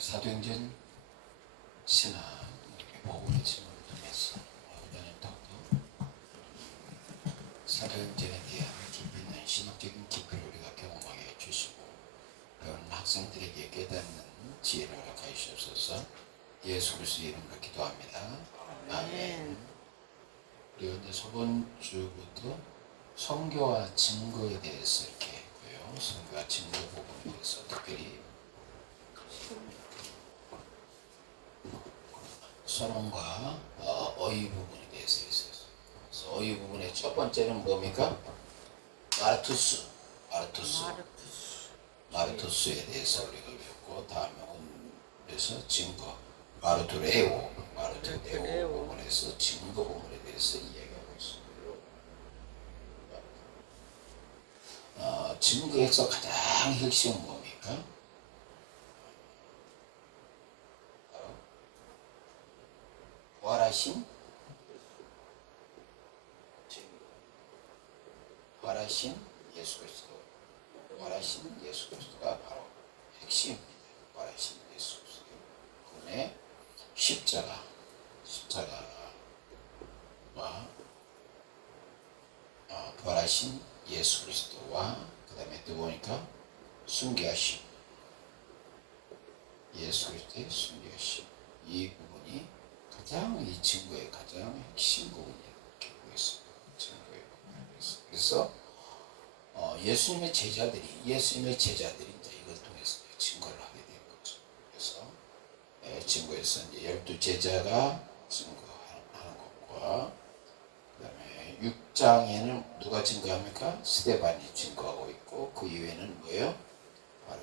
사도행전 신학 복음의 질문을 통해서 은혜부터 사도행전에 대한 깊이 있는 신학적인 깊이를 우리가 경험하게 해주시고 배우는 학생들에게 깨닫는 지혜를 허락하여 주옵소서. 예수 그리스도의 이름으로 기도합니다. 아멘. 우리가 이제 저번 주부터 선교와 증거에 대해서 이렇게 했고요. 선교와 증거 부분에 대해서 특별히 선언과 어휘 부분에 대해서 있었어요. 그래서 어휘 부분의 첫 번째는 뭡니까? 마르투스에 대해서 우리가 배웠고, 다음에 그래서 증거, 마르투레오 부분에서 증거 부분에 대해서 이야기하고 있습니다. 증거에서 가장 핵심은 뭡니까? 부활하신 예수 그리스도, 부활하신 예수 그리스도가 바로 핵심입니다. 부활하신 예수 그리스도, 그분의 십자가와 부활하신 예수 그리스도와 그 다음에 또 보니까 순교하심, 예수 그리스도의 순교하심, 이 부분이 가장 이 증거의 가장 핵심 부분이라고 보겠습니다. 증거의 부분에서. 그래서 예수님의 제자들이 이제 이걸 통해서 증거를 하게 된 거죠. 그래서 증거에서 이제 12제자가 증거하는 것과 그다음에 6장에는 누가 증거합니까? 스데반이 증거하고 있고, 그 이후에는 뭐예요? 바로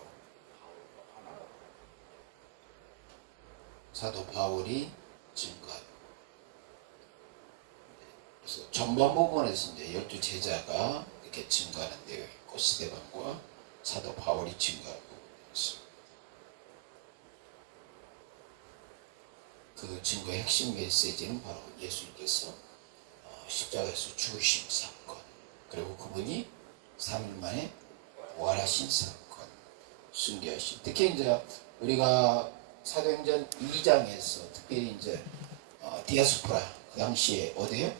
사도 바울이 증거하는. 그래서 전반 부분에서 이제 12제자가 이렇게 증거하는 내용이 있고, 스데반과 사도 바울이 증거하는 부분이었습니다. 그 증거의 핵심 메시지는 바로 예수님께서 십자가에서 죽으신 사건, 그리고 그분이 3일 만에 부활하신 사건, 순교하신. 특히 이제 우리가 사도행전 2장에서 특별히 이제 디아스포라, 그 당시에 어디에요?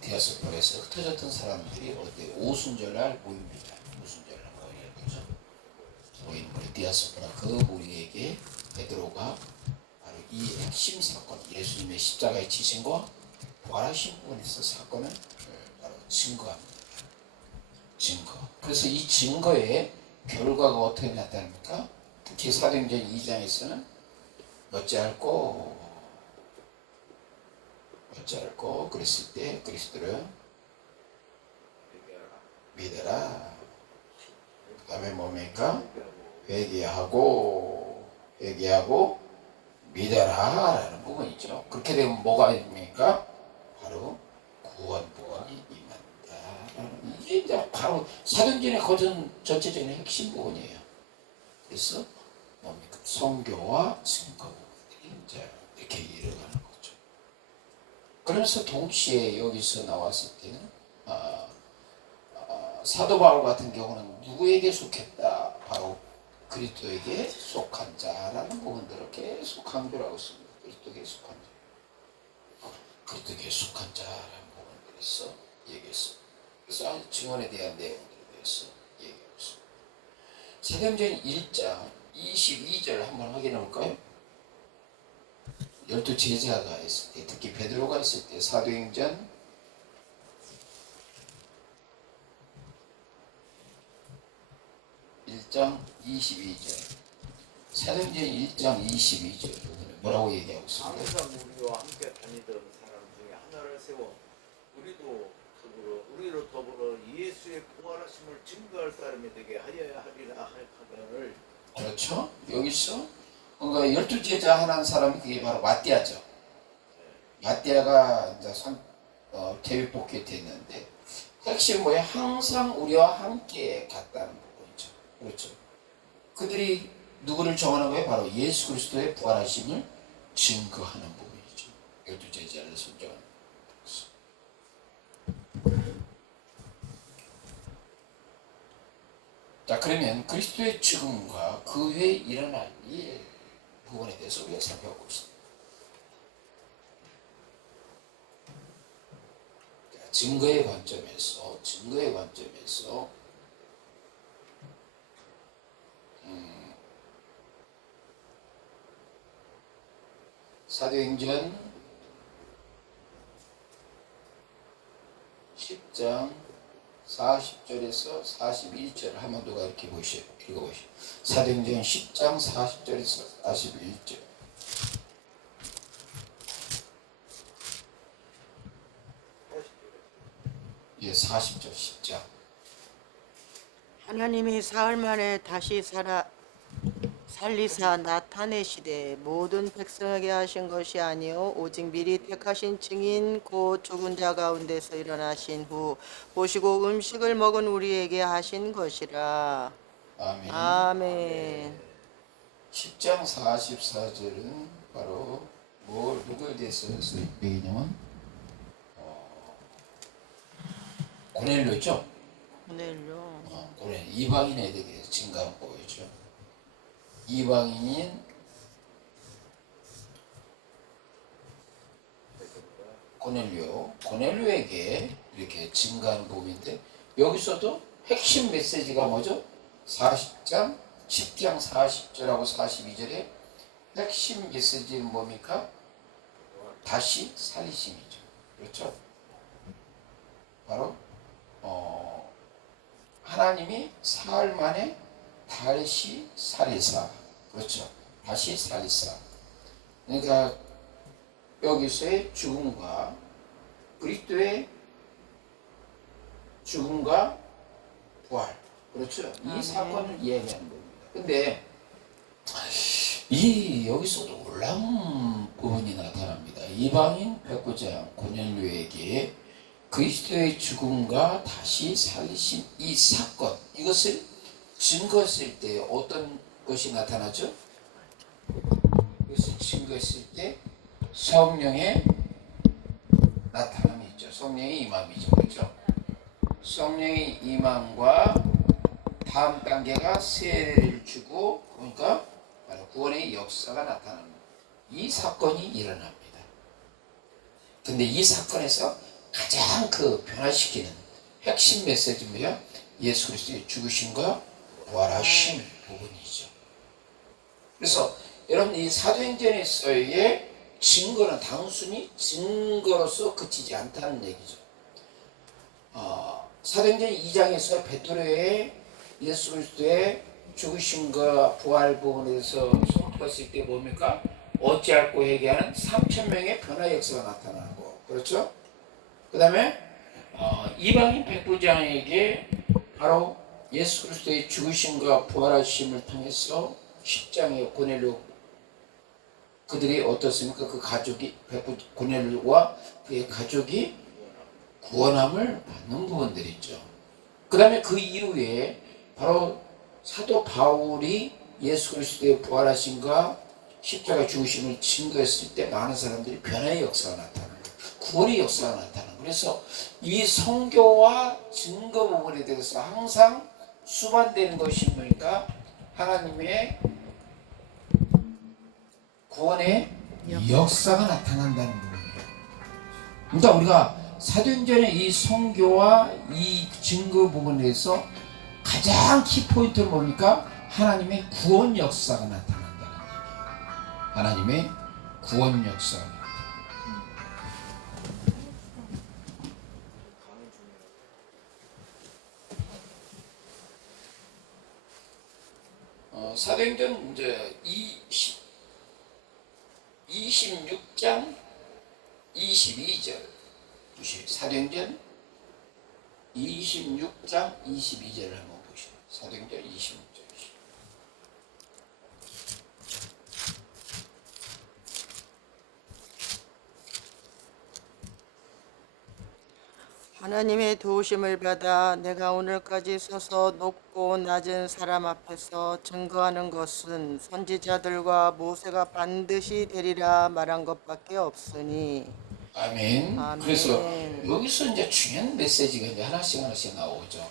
디아스포라에서 흩어졌던 사람들이 어디 오순절날 모입니다. 오순절날 모이는 거죠. 모인 우리 디아스포라, 그 무리에게 베드로가 바로 이 핵심 사건, 예수님의 십자가의 지신과 부활하신 부분에서 사건을 바로 증거합니다. 증거. 그래서 이 증거의 결과가 어떻게 나타납니까? 특히 사도행전 2장에서는 어찌할꼬 그랬을 때 그리스도를 믿어라. 그 다음에 뭡니까? 회개하고 믿어라 라는 부분이죠. 그렇게 되면 뭐가 됩니까? 바로 구원이 임한다. 이게 이제 바로 사도행전의 전체적인 핵심 부분이에요. 그래서 뭡니까? 선교와 증거 부분들이 이제 이렇게 이뤄가는 거죠. 그러면서 동시에 여기서 나왔을 때는 사도 바울 같은 경우는 누구에게 속했다? 바로 그리스도에게 속한 자라는 부분들을 계속 강조를 하고 있습니다. 그리스도에게 속한 자라는 부분들에서 얘기했습니다. 그래서 증언에 대한 내용들에 대해서 얘기하고 있습니다. 사도행전 1장 22절 한번 확인해 볼까요? 12제자가 있을 때, 특히 베드로가 있을 때, 사도행전 1장 22절. 사도행전 1장 22절 뭐라고 얘기하고 있습니까? 항상 우리와 함께 다니던 사람 중에 하나를 세워 우리로 더불어 예수의 부활하심을 증거할 사람이 되게 하여야 하리라 하거늘. 그렇죠. 여기서 그러니까 12제자 하나는 사람이 그게 바로 마띠아죠. 마띠아가 이제 대위복귀 됐는데 핵심 뭐야? 항상 우리와 함께 갔다는 부분이죠. 그렇죠. 그들이 누구를 정하는 거예요? 바로 예수 그리스도의 부활하심을 증거하는 부분이죠. 12제자를 선정하는 부분이죠. 자, 그러면 그리스도의 죽음과 그 후에 일어날 일 부분에 대해서 우리가 살펴보겠습니다. 자, 증거의 관점에서 사도행전 10장 40절에서 41절 한번 누가 이렇게 읽어보시오. 사도행전 10장 40절에서 41절. 예, 40절 10장. 하나님이 사흘 만에 다시 살리사 나타내시되 모든 백성에게 하신 것이 아니요 오직 미리 택하신 증인 곧 죽은 자 가운데서 일어나신 후 보시고 음식을 먹은 우리에게 하신 것이라. 아멘. 아멘. 10장 44절은 바로 누구에 대해서 얘기냐면 고넬료죠. 오늘요. 고넬 이방인에 대해서 증거한 거죠. 이방인인 고넬료에게 이렇게 증거하는 부분인데 여기서도 핵심 메시지가 뭐죠? 10장 40절하고 42절에 핵심 메시지는 뭡니까? 다시 살리심이죠. 그렇죠? 바로 하나님이 사흘 만에 다시 살리사. 그렇죠? 다시 살리사. 그러니까 여기서의 죽음과 그리스도의 죽음과 부활. 그렇죠? 이 사건을 이야기하는 겁니다. 근데 여기서도 놀라운 부분이 나타납니다. 이방인 백부장 고넬료에게 그리스도의 죽음과 다시 살리신 이 사건, 이것을 증거했을 때 어떤 것이 나타나죠? 이것을 증거했을 때 성령의 나타남이 있죠. 성령의 임함이죠. 그렇죠? 성령의 임함과 다음 단계가 세례를 주고, 그러니까 바로 구원의 역사가 나타납니다. 이 사건이 일어납니다. 근데 이 사건에서 가장 변화시키는 핵심 메시지 뭐야? 예수 그리스도의 죽으심과 부활하심 부분이죠. 그래서 여러분 이 사도행전에서의 증거는 단순히 증거로서 그치지 않다는 얘기죠. 사도행전 2장에서 베드로의 예수 그리스도의 죽으심과 부활 부분에 대해서 선포했을 때 뭡니까? 어찌할꼬 회개하는 3,000명의 변화 역사가 나타나고, 그렇죠? 그 다음에 이방인 백부장에게 바로 예수 그리스도의 죽으심과 부활하심을 통해서 10장의 고넬료 그들이 어떻습니까? 그 가족이 고넬료와 그의 가족이 구원함을 받는 부분들이 있죠. 그 다음에 그 이후에 바로 사도 바울이 예수 그리스도의 부활하심과 십자가 죽으심을 증거했을 때 많은 사람들이 변화의 역사가 나타나는 거예요. 구원의 역사가 나타나는 거예요. 그래서 이 선교와 증거 부분에 대해서 항상 수반되는 것이 뭐니까 하나님의 구원의 역사가 나타난다는 부분이에요. 그러니까 우리가 사도행전의 이 선교와 이 증거 부분에 대해서 가장 키포인트는 뭡니까? 하나님의 구원 역사가 나타난다는 얘기예요. 하나님의 구원 역사가 나타난다. 사도행전 이제 26장 22절 사도행전 26장 22절을 한번 보시죠. 사도행전 26장 22절. 하나님의 도우심을 받아 내가 오늘까지 서서 높고 낮은 사람 앞에서 증거하는 것은 선지자들과 모세가 반드시 되리라 말한 것밖에 없으니. 아멘. 아멘. 그래서 여기서 이제 중요한 메시지가 이제 하나씩 나오죠.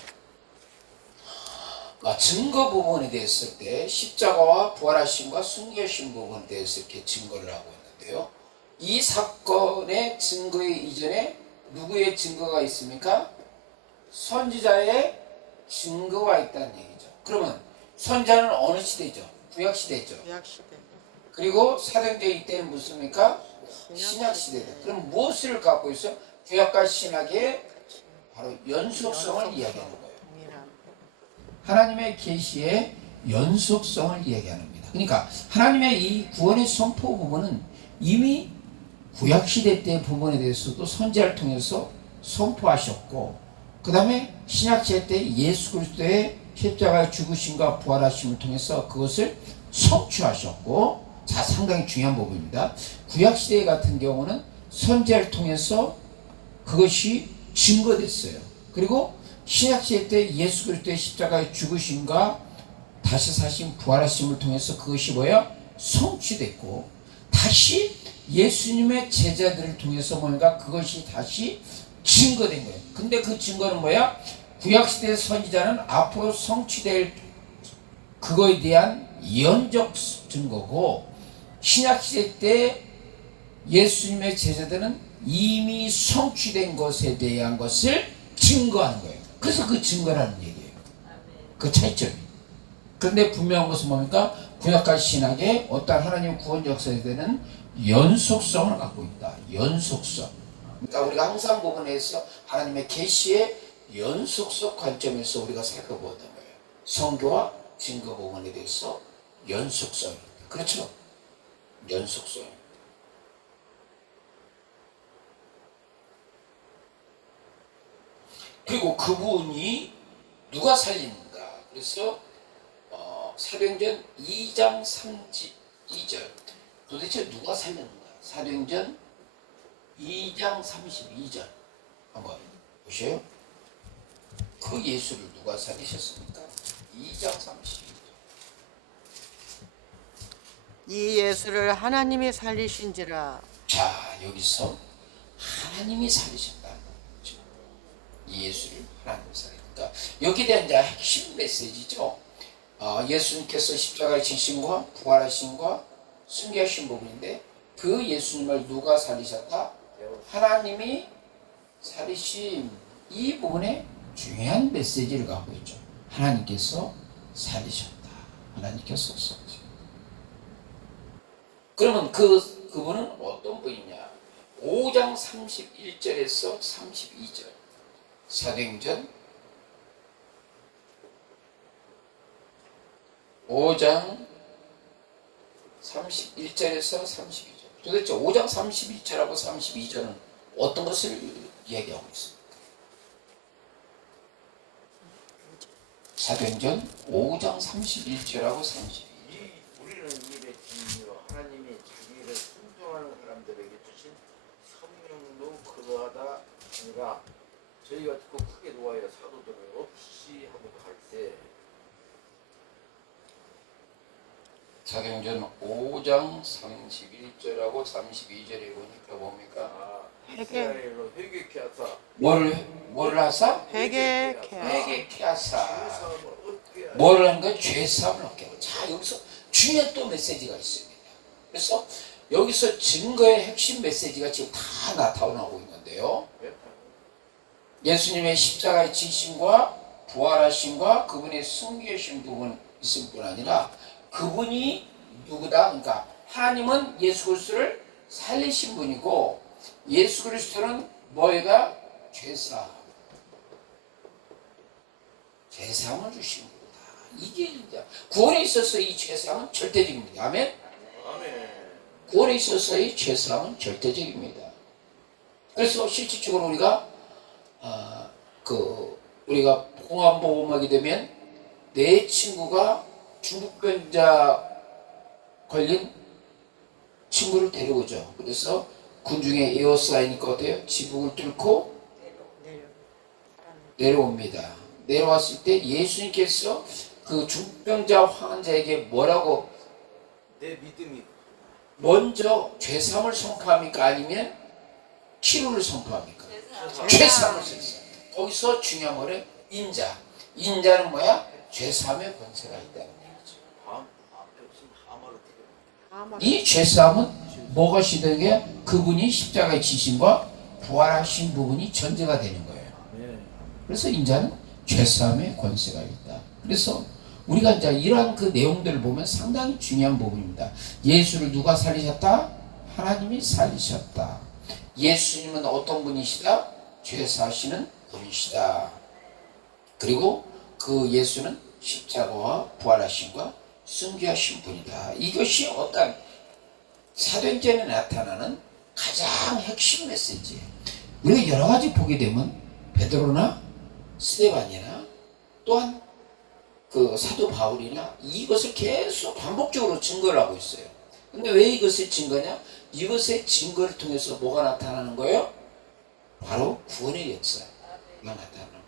증거 부분에 대했을 때 십자가와 부활하심과 승리하신 부분에 대해서 이렇게 증거를 하고 있는데요. 이 사건의 증거의 이전에 누구의 증거가 있습니까? 선지자의 증거가 있다는 얘기죠. 그러면 선지자는 어느 시대죠? 구약 시대죠. 구약 시대. 그리고 사도행전 이때는 무엇입니까? 신약 시대다. 그럼 무엇을 갖고 있어? 구약과 신약의 바로 연속성을 이야기하는 거예요. 동일함. 하나님의 계시의 연속성을 이야기합니다. 그러니까 하나님의 이 구원의 선포 부분은 이미 구약 시대 때 부분에 대해서도 선지자를 통해서 선포하셨고, 그 다음에 신약 시대 때 예수 그리스도의 십자가의 죽으심과 부활하심을 통해서 그것을 성취하셨고, 자, 상당히 중요한 부분입니다. 구약 시대 같은 경우는 선지자를 통해서 그것이 증거됐어요. 그리고 신약 시대 때 예수 그리스도의 십자가의 죽으심과 다시 사신 부활하심을 통해서 그것이 뭐야? 성취됐고, 다시 예수님의 제자들을 통해서 뭔가 그것이 다시 증거된 거예요. 근데 그 증거는 뭐야? 구약 시대 선지자는 앞으로 성취될 그거에 대한 예언적 증거고, 신약 시대 때 예수님의 제자들은 이미 성취된 것에 대한 것을 증거하는 거예요. 그래서 그 증거라는 얘기예요. 그 차이점이. 그런데 분명한 것은 뭡니까? 구약과 신약의 어떤 하나님 구원 역사에 대한 연속성을 갖고 있다. 연속성. 그러니까 우리가 항상 부분에서 하나님의 계시의 연속성 관점에서 우리가 살펴보던 거예요. 성교와 증거 부분에 대해서 연속성. 그렇죠? 연속성. 그리고 그분이 누가 살리는가? 그래서 사도행전 2장 32절 도대체 누가 살렸는가? 사도행전 2장 32절 한번 보세요. 그 예수를 누가 살리셨습니까? 2장 32절. 이 예수를 하나님이 살리신지라. 자, 여기서 하나님이 살리셨다는 거죠. 이 예수를 하나님이 살리니까 여기에 대한 이제 핵심 메시지죠. 예수님께서 십자가의 지심과 부활하심과 승리하신 부분인데, 그 예수님을 누가 살리셨다? 하나님이 살리신. 이 부분에 중요한 메시지를 갖고 있죠. 하나님께서 살리셨다. 하나님께서 살리셨다. 그러면 그분은 어떤 분이냐? 5장 31절에서 32절 사도행전 5장 31절에서 32절. 도대체 5장 31절하고 32절은 어떤 것을 얘기하고 있습니까? 사도행전 5장 31절하고 32절. 우리는 입에 진리로 하나님이 자기를 순종하는 사람들에게 주신 성령도 그러하다 아니라 저희가 듣고 크게 놓아야 사도들을 없이 하고 갈때 사도행전 5장 31절하고 32절에 보니까 뭡니까? 이스라엘로 회개케 하사. 뭐를 하사? 회개케 회개케 하사. 죄사함을 얻게 하사. 뭐를 하는 거야? 죄사함을 얻게 하고. 자, 여기서 중요한 또 메시지가 있습니다. 그래서 여기서 증거의 핵심 메시지가 지금 다 나타나고 있는데요. 예수님의 십자가의 지심과 부활하심과 그분의 승리하신 부분 있을 뿐 아니라, 그분이 누구다? 그러니까 하나님은 예수 그리스도를 살리신 분이고, 예수 그리스도는 뭐가? 죄사함을 주신 분이다. 이게 이제 구원에 있어서 이 죄사함은 절대적입니다. 아멘. 아멘. 구원에 있어서 이 죄사함은 절대적입니다. 그래서 실질적으로 우리가 공안보험하게 되면 내 친구가 중국변자 걸린 친구를 데려오죠. 그래서 군중에 에어사이니까 어때요? 지붕을 뚫고 내려옵니다. 내려왔을 때 예수님께서 그 중병자 환자에게 뭐라고, 내 믿음이 먼저 죄사함을 선포합니까? 아니면 치료를 선포합니까? 죄사함을 선포합니다. 거기서 중요한 거는 인자는 뭐야? 죄사함의 권세가 있다는 얘기죠. 앞에 없으면 하마로 되거든요. 이 죄사함은 뭐가 시되는 게 그분이 십자가의 지심과 부활하신 부분이 전제가 되는 거예요. 네. 그래서 인자는 죄사함의 권세가 있다. 그래서 우리가 이제 이러한 그 내용들을 보면 상당히 중요한 부분입니다. 예수를 누가 살리셨다? 하나님이 살리셨다. 예수님은 어떤 분이시다? 죄 사시는 분이시다. 그리고 그 예수는 십자가와 부활하심과 승귀하신 분이다. 이것이 어떤 사도행전에 나타나는 가장 핵심 메시지예요. 우리가 여러 가지 보게 되면 베드로나 스데반이나 또한 그 사도 바울이나 이것을 계속 반복적으로 증거를 하고 있어요. 근데 왜 이것을 증거냐? 이것의 증거를 통해서 뭐가 나타나는 거예요? 바로 구원의 역사가 나타나는 거예요.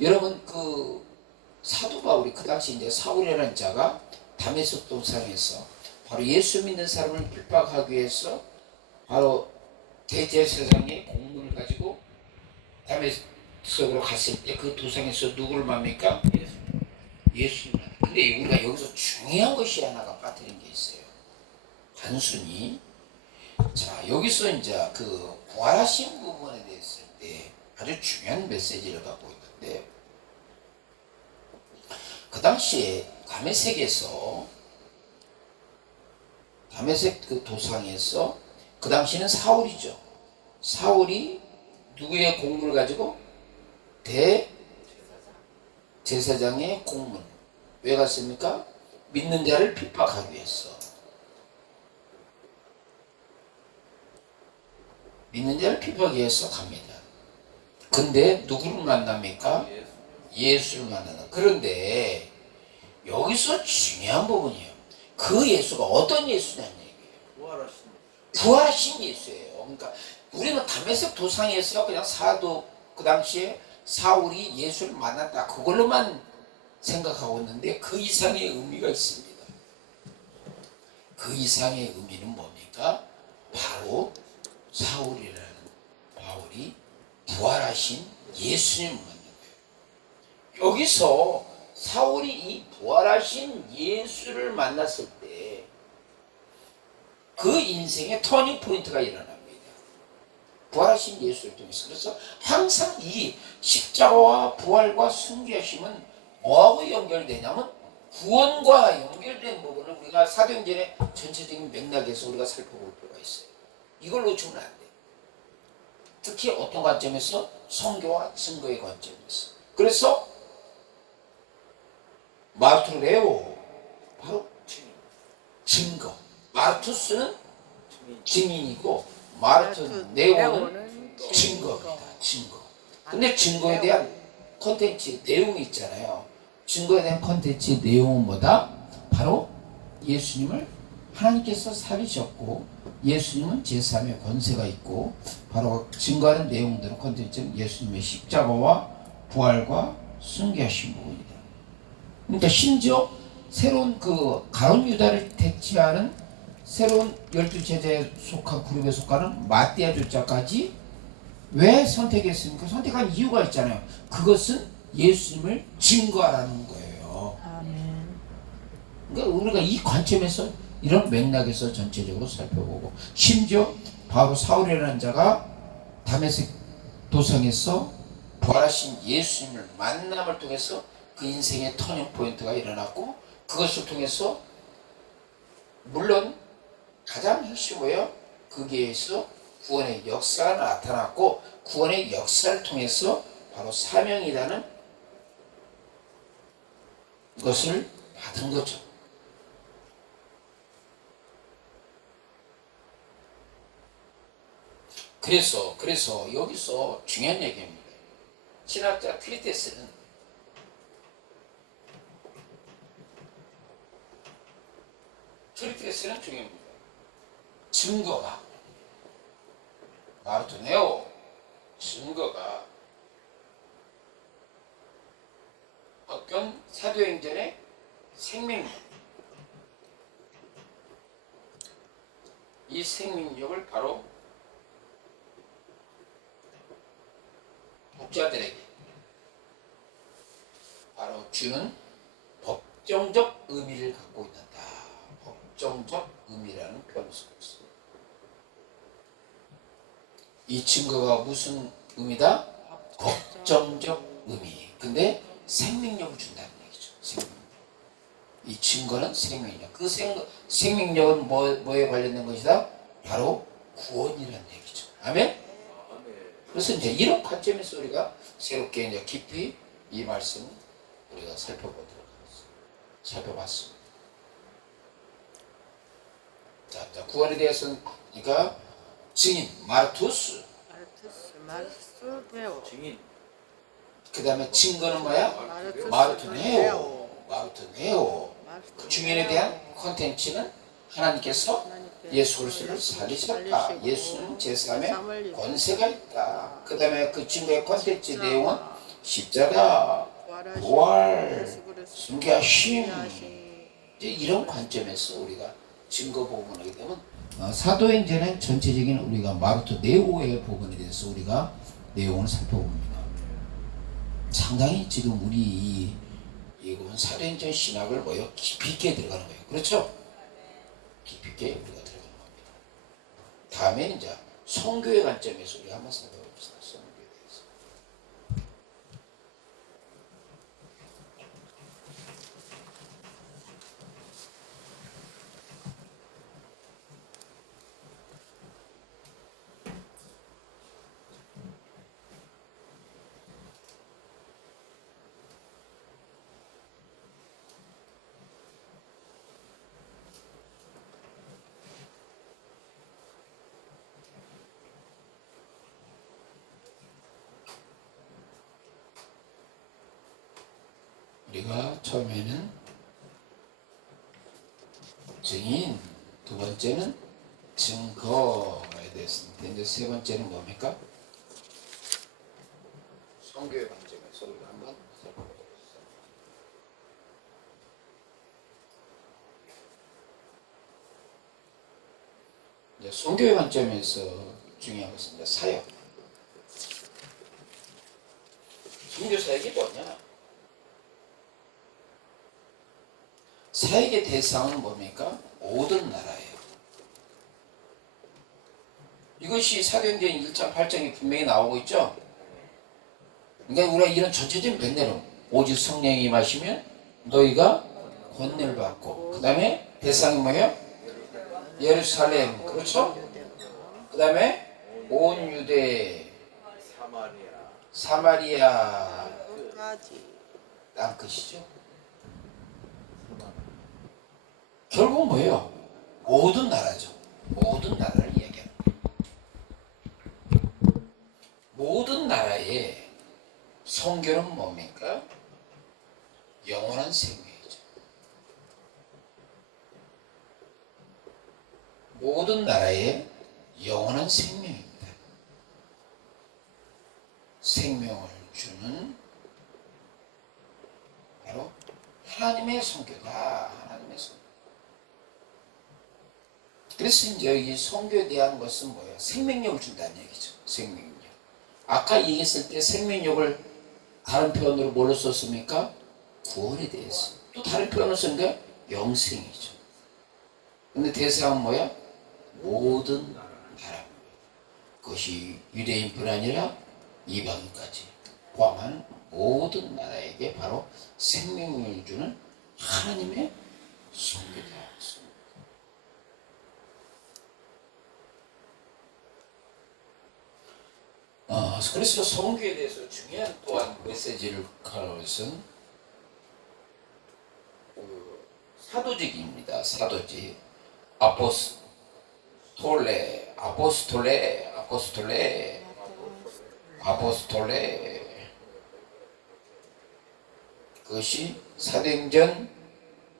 여러분 그 사도 바울이 그 당시 이제 사울이라는 자가 다메섹 동상에서 바로 예수 믿는 사람을 핍박하기 위해서 바로 대제사장의 공문을 가지고 다메섹으로 갔을 때 그 도상에서 누구를 만납니까? 예수님. 근데 우리가 여기서 중요한 것이 하나가 빠뜨린 게 있어요. 단순히 자 여기서 이제 그 부활하신 부분에 대했을 때 아주 중요한 메시지를 갖고 있는데 그 당시에 다메섹에서 다메섹 그 도상에서 그 당시는 사울이죠. 사울이 누구의 공문을 가지고 대제사장의 공문 왜 갔습니까? 믿는 자를 핍박하기 위해서. 믿는 자를 핍박하기 위해서 갑니다. 근데 누구를 만납니까? 예수를 만나는. 그런데 여기서 중요한 부분이에요. 그 예수가 어떤 예수냐는 얘기예요. 부활하신 예수예요. 그러니까 우리는 다메섹 도상에서 그냥 사도 그 당시에 사울이 예수를 만났다 그걸로만 생각하고 있는데 그 이상의 의미가 있습니다. 그 이상의 의미는 뭡니까? 바로 사울이라는 바울이 부활하신 예수님을 만난 거예요. 여기서 사울이 이 부활하신 예수를 만났을 때 그 인생의 터닝 포인트가 일어납니다. 부활하신 예수를 통해서. 그래서 항상 이 십자가와 부활과 승귀하심은 뭐하고 연결되냐면 구원과 연결된 부분을 우리가 사도행전의 전체적인 맥락에서 우리가 살펴볼 필요가 있어요. 이걸 놓치면 안 돼요. 특히 어떤 관점에서? 성교와 증거의 관점에서. 그래서 마르투레오 바로 증거. 마르투스는 증인이고 마르투네오는 증거입니다. 증거. 근데 증거에 대한 콘텐츠 내용이 있잖아요. 증거에 대한 콘텐츠 내용은 뭐다? 바로 예수님을 하나님께서 살리셨고 예수님은 제3의 권세가 있고 바로 증거하는 내용들은 콘텐츠는 예수님의 십자가와 부활과 승귀하신 부분이다. 그러니까 심지어 새로운 그 가룟 유다를 대체하는 새로운 12제자에 속한 그룹에 속하는 마띠아 조자까지 왜 선택했습니까? 선택한 이유가 있잖아요. 그것은 예수님을 증거하라는 거예요. 아멘. 그러니까 우리가 이 관점에서 이런 맥락에서 전체적으로 살펴보고 심지어 바로 사울이라는 자가 다메섹 도성에서 부활하신 예수님을 만남을 통해서 그 인생의 터닝 포인트가 일어났고 그것을 통해서 물론 가장 핵심이 뭐예요? 거기에서 구원의 역사가 나타났고 구원의 역사를 통해서 바로 사명이라는 것을 받은 거죠. 그래서 여기서 중요한 얘기입니다. 신학자 트리테스는 중요합니다. 증거가 마르투네오 증거가 어떤 사도행전의 생명력 이 생명력을 바로 독자들에게 바로 주는 법정적 의미를 갖고 있다. 법정적 의미라는 표현을 쓰고 있습니다. 이 증거가 무슨 의미다? 법정적 의미. 근데 생명력을 준다는 얘기죠. 생명력. 이 증거는 생명력. 그 생명력은 뭐에 관련된 것이다? 바로 구원이라는 얘기죠. 아멘? 그래서 이제 이런 관점에서 우리가 새롭게 이제 깊이 이 말씀 우리가 살펴봤습니다. 자, 구원에 대해서는 그러니까 증인, 마르투스. 마르투스데오. 증인. 그 다음에 증거는 뭐야? 마르투네오. 그 증인에 대한 콘텐츠는 하나님께서 예수 그리스도를 살리셨다. 예수는 제3의 권세가 있다. 그 다음에 그 증거의 콘텐츠 내용은 십자가, 부활, 순교하심. 이제 이런 관점에서 우리가 증거 복음하게 되면 사도행전의 전체적인 우리가 마르투네오의 복음에 대해서 우리가 내용을 살펴봅니다. 상당히 지금 우리 이건 사도행전 신학을 뭐요? 깊이 있게 들어가는 거예요. 그렇죠? 깊이 있게 우리가 들어가는 겁니다. 다음에는 이제 성교의 관점에서 우리가 한번 살펴봅시다. 성교에 대해서. 우리가 처음에는 증인, 두 번째는 증거에 대해서인데 이제 세 번째는 뭡니까? 성교의 관점에서 우리가 한번 살펴보도록 하겠습니다. 이제 성교의 관점에서 중요한 것은 이제 사역. 선교 사역이 뭐냐? 사역의 대상은 뭡니까? 모든 나라예요. 이것이 사도행전 1장 8장에 분명히 나오고 있죠. 그러니까 우리가 이런 전체적인 맥락은 오직 성령이 임하시면 너희가 권능을 받고 그 다음에 대상이 뭐예요? 예루살렘. 그렇죠? 그 다음에 온 유대 사마리아 땅끝이죠. 결국 뭐예요? 모든 나라죠. 모든 나라를 이야기합니다. 모든 나라의 선교는 뭡니까? 영원한 생명이죠. 모든 나라의 영원한 생명입니다. 생명을 주는 바로 하나님의 선교다. 하나님의 선교. 그래서 이제 여기 선교에 대한 것은 뭐예요? 생명력을 준다는 얘기죠. 생명력. 아까 얘기했을 때 생명력을 다른 표현으로 뭘로 썼습니까? 구원에 대해서. 또 다른 표현을 쓴 게 영생이죠. 근데 대상은 뭐야? 모든 나라. 그것이 유대인뿐 아니라 이방인까지 포함한 모든 나라에게 바로 생명을 주는 하나님의 선교다. 그래서 선교에 대해서 중요한 또한 메시지를 하는 것은 사도직입니다. 사도직. 아포스톨레. 그것이 사도행전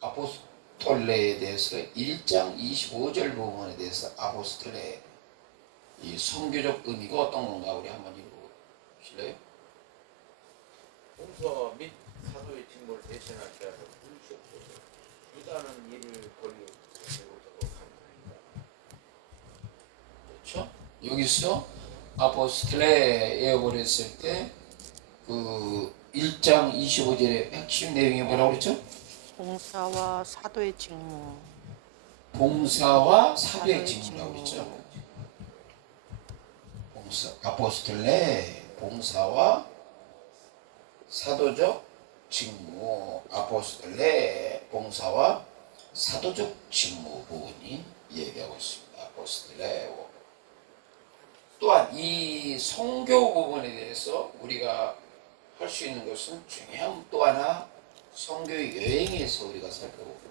아포스톨레에 대해서 1장 25절 부분에 대해서 아포스톨레 이 선교적 의미가 어떤 건가 우리 한번 읽어보실래요? 홍서 및 사도의 직무를 대신할 자를 부르시옵소서. 유다는 이를 버리고도록 합니다. 그렇죠? 여기서 아포스톨레 에어버렸을 때 그 1장 25절의 핵심 내용이 뭐라고 그랬죠? 봉사와 사도의 직무. 봉사와 사도의 사도의 직무라고 직무. 있죠. 봉사, 아포스톨레, 봉사와 사도적 직무, 아포스톨레, 봉사와 사도적 직무 부분이 얘기하고 있습니다. 아포스톨레. 또한 이 성교 부분에 대해서 우리가 할 수 있는 것은 중요한 또 하나 성교의 여행에서 우리가 살펴봅니다.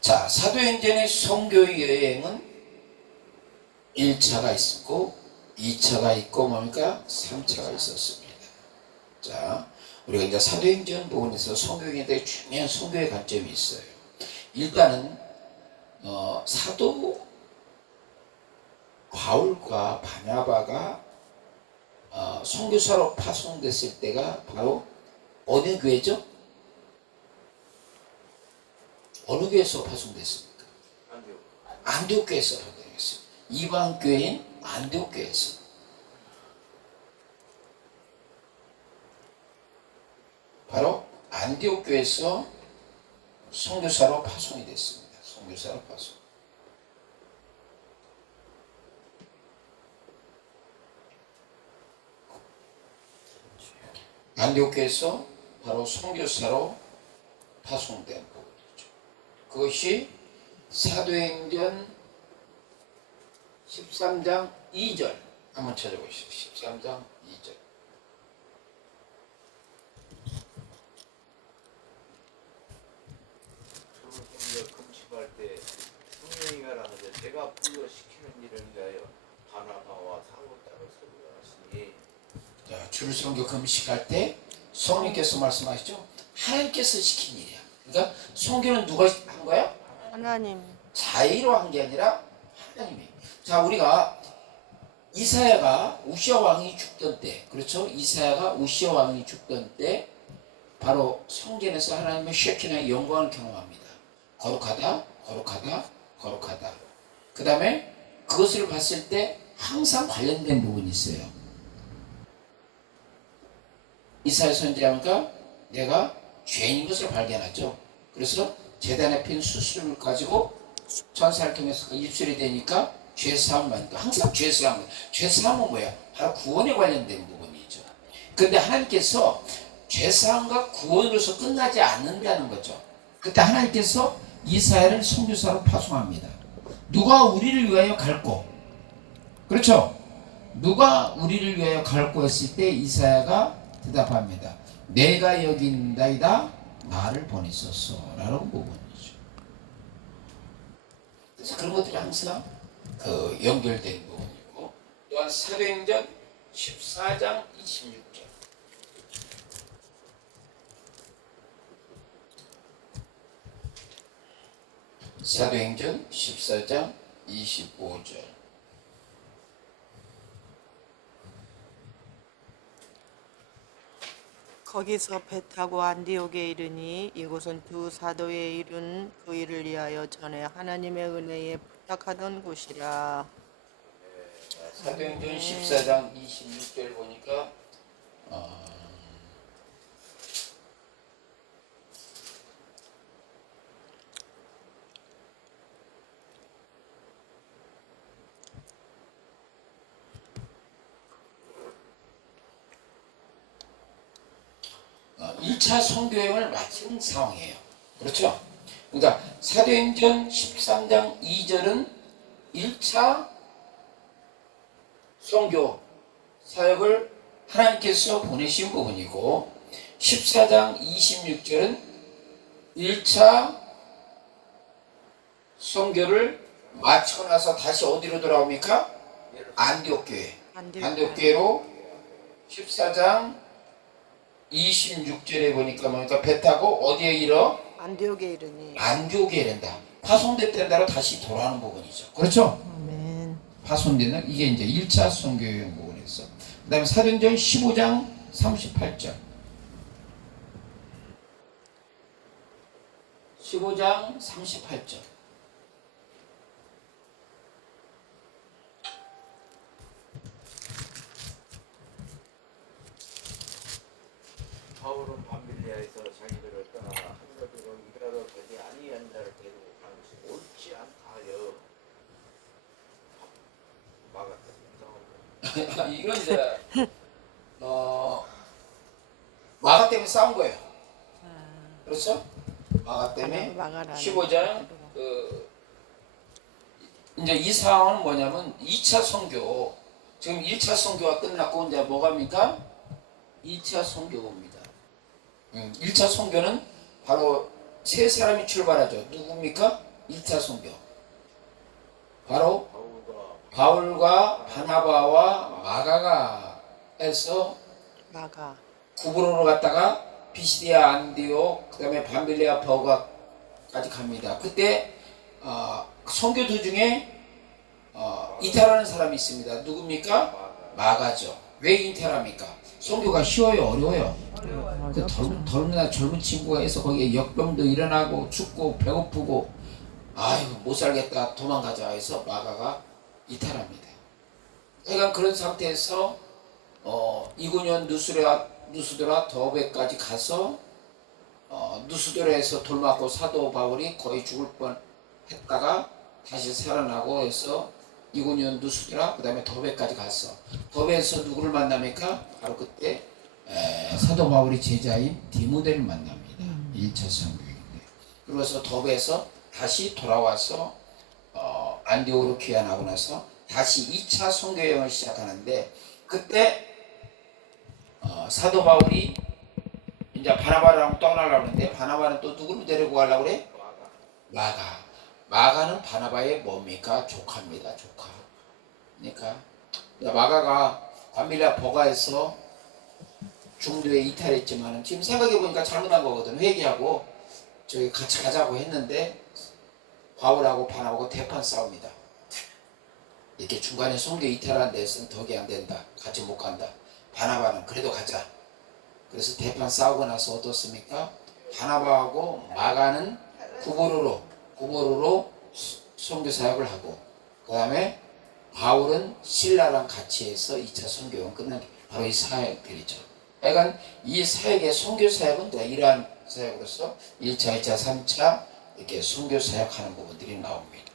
자, 사도행전의 성교의 여행은 1차가 있었고 2차가 있고 뭡니까? 3차가 있었습니다. 자, 우리가 이제 사도행전 부분에서 성교에 대해 중요한 성교의 관점이 있어요. 일단은 사도 바울과 바나바가 선교사로 파송됐을 때가 바로 어느 교회죠? 어느 교회에서 파송됐습니까? 안디옥 교회에서 파송됐어요. 이방 교회인 안디옥 교회에서. 바로 안디옥 교회에서 선교사로 파송이 됐습니다. 선교사로 파송. 안디옥에서 바로 선교사로 파송된 부분이죠. 그것이 사도행전 13장 2절 한번 찾아보시죠. 13장 2절. 저를 금식할 때 성령이가 라는데 제가 불러시키는 일을 위하여 바나바와 사도 따로 세우셨으니. 자, 주를 섬겨 금식할 때 성령께서 말씀하시죠. 하나님께서 시킨 일이야. 그러니까 성교는 누가 한 거야? 하나님. 자의로 한 게 아니라 하나님이. 자, 우리가 이사야가 우시아 왕이 죽던 때, 그렇죠? 이사야가 우시아 왕이 죽던 때 바로 성전에서 하나님의 쉐kin의 영광을 경험합니다. 거룩하다, 거룩하다, 거룩하다. 그 다음에 그것을 봤을 때 항상 관련된 부분이 있어요. 이사야 선지자니까 내가 죄인인 것을 발견하죠. 그래서 제단에 핀 수술을 가지고 천사를 통해서 입술이 되니까 죄사함을 받으니까 항상 죄사함. 죄사함은 뭐야? 바로 구원에 관련된 부분이죠. 그런데 하나님께서 죄사함과 구원으로서 끝나지 않는다는 거죠. 그때 하나님께서 이사야를 선교사로 파송합니다. 누가 우리를 위하여 갈고? 그렇죠? 누가 우리를 위하여 갈고 했을 때 이사야가 대답합니다. 내가 여기 있나이다 나를 보내소서 라는 부분이죠. 그래서 그런 것들이 항상 연결된 부분이고, 또한 사도행전 14장 26절. 사도행전 14장 25절. 거기서 배 타고 안디옥에 이르니 이곳은 두 사도의 이룬 그 일을 위하여 전에 하나님의 은혜에 부탁하던 곳이라. 사도행전 14장 26절 보니까 어, 1차 선교여행을 마친 상황이에요. 그렇죠? 그러니까 사도행전 13장 2절은 1차 선교 사역을 하나님께서 보내신 부분이고, 14장 26절은 1차 선교를 마치고 나서 다시 어디로 돌아옵니까? 안디옥 교회. 안디옥 교회로 14장 26절에 보니까 뭡니까? 배 타고 어디에 이르러? 안디옥에 이르니. 안디옥에 이른다. 파송됐다는 대로 다시 돌아오는 부분이죠. 그렇죠? 아멘. 파송되는 이게 이제 1차 선교여행 부분에서. 그 다음에 사도행전 15장 38절. 15장 38절. 바울은 밤빌리아 이건 이제 마가 때문에 싸운 거예요. 그렇죠? 마가 때문에 마가라는 15장 이제 이 상황은 뭐냐면 2차 선교. 지금 1차 선교가 끝났고 이제 뭐갑니까? 2차 선교입니다. 1차 선교는 바로 세 사람이 출발하죠. 누굽니까? 1차 선교. 바로 바울과 바나바와 마가가 해서 마가 구브로로 갔다가 비시디아 안디오 그다음에 밤빌레아 버가까지 갑니다. 그때 선교 도중에 이탈하는 사람이 있습니다. 누굽니까? 마가죠. 왜 이탈합니까? 선교가 쉬워요, 어려워요? 그 더군다나 젊은 친구가 해서 거기에 역병도 일어나고 춥고 배고프고 아이고 못 살겠다 도망가자 해서 마가가 이탈합니다. 그러니까 그런 상태에서 이고니온 누스드라 더베까지 가서 누스드라에서 돌맞고 사도 바울이 거의 죽을 뻔 했다가 다시 살아나고 해서 이고니온 누스드라 그 다음에 더베까지 갔어. 더베에서 누구를 만납니까? 바로 그때 사도 바울이 제자인 디모데를 만납니다. 1차 선교인데 그래서 더베에서 다시 돌아와서 안디오로 귀환하고 나서 다시 2차 선교 여행을 시작하는데 그때 사도 바울이 이제 바나바랑 떠나려고 하는데 바나바는 또 누구를 데리고 가려고 그래? 마가는 바나바의 뭡니까? 조카입니다. 조카. 그러니까 마가가 밤빌레아 버가에서 중도에 이탈했지만 지금 생각해보니까 잘못한 거거든. 회개하고 저기 같이 가자고 했는데 바울하고 바나바하고 대판 싸웁니다. 이렇게 중간에 선교 이탈한 데서는 덕이 안 된다. 같이 못 간다. 바나바는 그래도 가자. 그래서 대판 싸우고 나서 어떻습니까? 바나바하고 마가는 구보로로 선교 사역을 하고 그 다음에 바울은 신라랑 같이 해서 2차 선교가 끝난 게 바로 이 사역들이죠. 그러니까 이 사역의 선교 사역은 이러한 사역으로서 1차, 2차, 3차 이렇게 선교 사역하는 부분들이 나옵니다.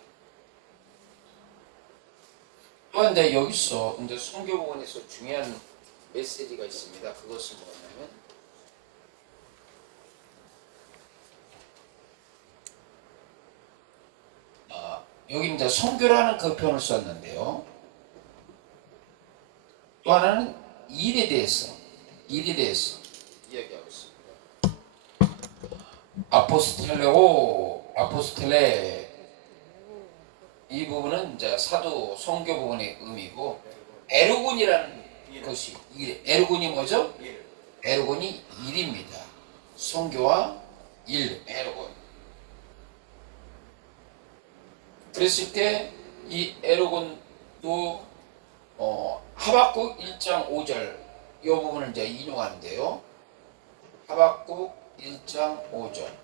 또한 이제 여기서 이제 선교 부분에서 중요한 메시지가 있습니다. 그것은 뭐냐면 여기 이제 선교라는 그 표현을 썼는데요. 또 하나는 일에 대해서 이야기하고 있습니다. 아포스텔레 이 부분은 이제 사도 선교 부분의 의미고 에르곤이라는 것이 에르곤이 뭐죠? 에르곤이 일입니다. 선교와 일 에르곤. 그랬을 때 이 에르곤도 하박국 1장 5절 이 부분을 이제 인용하는데요. 하박국 1장 5절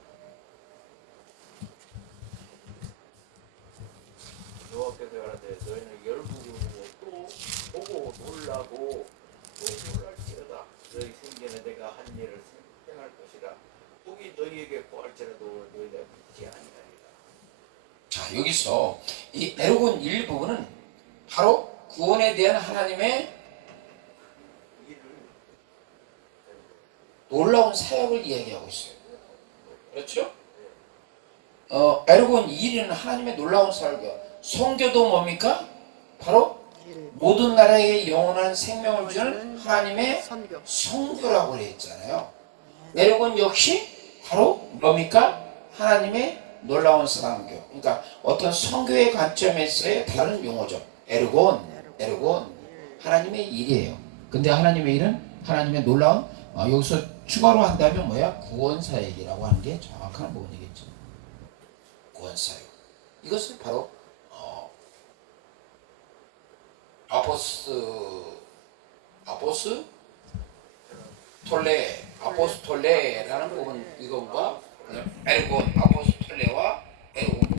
여호와께서 가라사대 너희는 열국으로 또 보고 놀라고 또 놀랄지어다. 너희 생전에 내가 한 일을 생각할 것이라. 혹이 너희에게 구할지라도 너희가 믿지 아니하리라. 자 여기서 이 에르곤 일부분은 바로 구원에 대한 하나님의 놀라운 사역을 이야기하고 있어요. 그렇죠? 에르곤 1위는 하나님의 놀라운 사역이요. 선교도 뭡니까? 바로 모든 나라에 영원한 생명을 주는 하나님의 선교라고 그랬잖아요. 에르곤 역시 바로 뭡니까? 하나님의 놀라운 선교. 그러니까 어떤 선교의 관점에서의 다른 용어죠. 에르곤 하나님의 일이에요. 근데 하나님의 일은 하나님의 놀라운 여기서 추가로 한다면 뭐야? 구원사역이라고 하는 게 정확한 부분이겠죠. 구원사역. 이것을 바로 아포스톨레라는 부분 이것과 에르곤 아포스톨레와